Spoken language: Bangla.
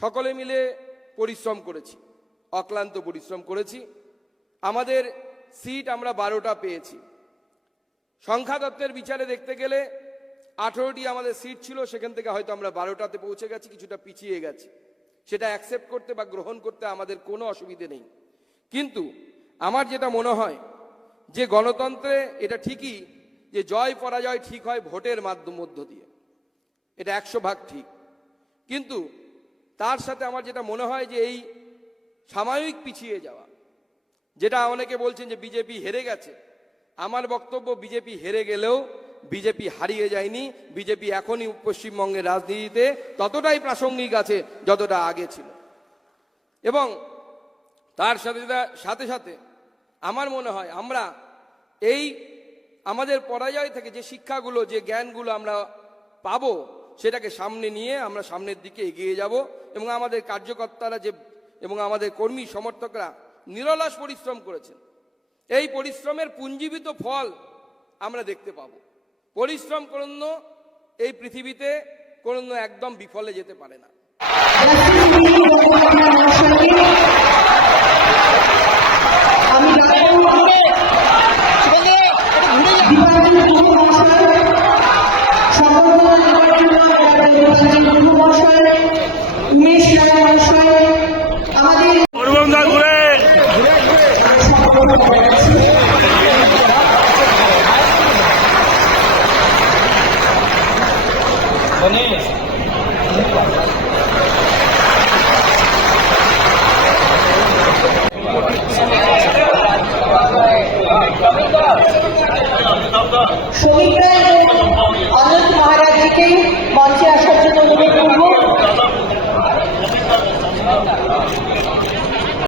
সকলে মিলে পরিশ্রম করেছি, অক্লান্ত পরিশ্রম করেছি। আমাদের সিট আমরা বারোটা পেয়েছি। সংখ্যা তত্ত্বের বিচারে দেখতে গেলে আঠেরোটি আমাদের সিট ছিল, সেখান থেকে হয়তো আমরা বারোটাতে পৌঁছে গেছি, কিছুটা পিছিয়ে গেছি। সেটা অ্যাকসেপ্ট করতে বা গ্রহণ করতে আমাদের কোনো অসুবিধে নেই। কিন্তু আমার যেটা মনে হয়, যে গণতন্ত্রে এটা ঠিকই যে জয় পরাজয় ঠিক হয় ভোটের মাধ্যম মধ্য দিয়ে। এটা একশো ভাগ ঠিক। কিন্তু তার সাথে আমার যেটা মনে হয় যে এই সাময়িক পিছিয়ে যাওয়া, যেটা অনেকে বলছেন যে বিজেপি হেরে গেছে। আমার বক্তব্য, বিজেপি হেরে গেলেও বিজেপি হারিয়ে যায়নি। বিজেপি এখনই পশ্চিমবঙ্গের রাজনীতিতে ততটাই প্রাসঙ্গিক আছে যতটা আগে ছিল। এবং তার সাথে সাথে সাথে আমার মনে হয় আমরা এই আমাদের পরাজয় থেকে যে শিক্ষাগুলো, যে জ্ঞানগুলো আমরা পাবো সেটাকে সামনে নিয়ে আমরা সামনের দিকে এগিয়ে যাব এবং আমাদের কার্যকর্তারা যে এবং আমাদের কর্মী সমর্থকরা নিরলাস পরিশ্রম করেছেন। এই পরিশ্রমের পুঞ্জীবিত ফল আমরা দেখতে পাব। পরিশ্রম কোনো এই পৃথিবীতে কোনো একদম বিফলে যেতে পারে না। আমাদের অরুণদা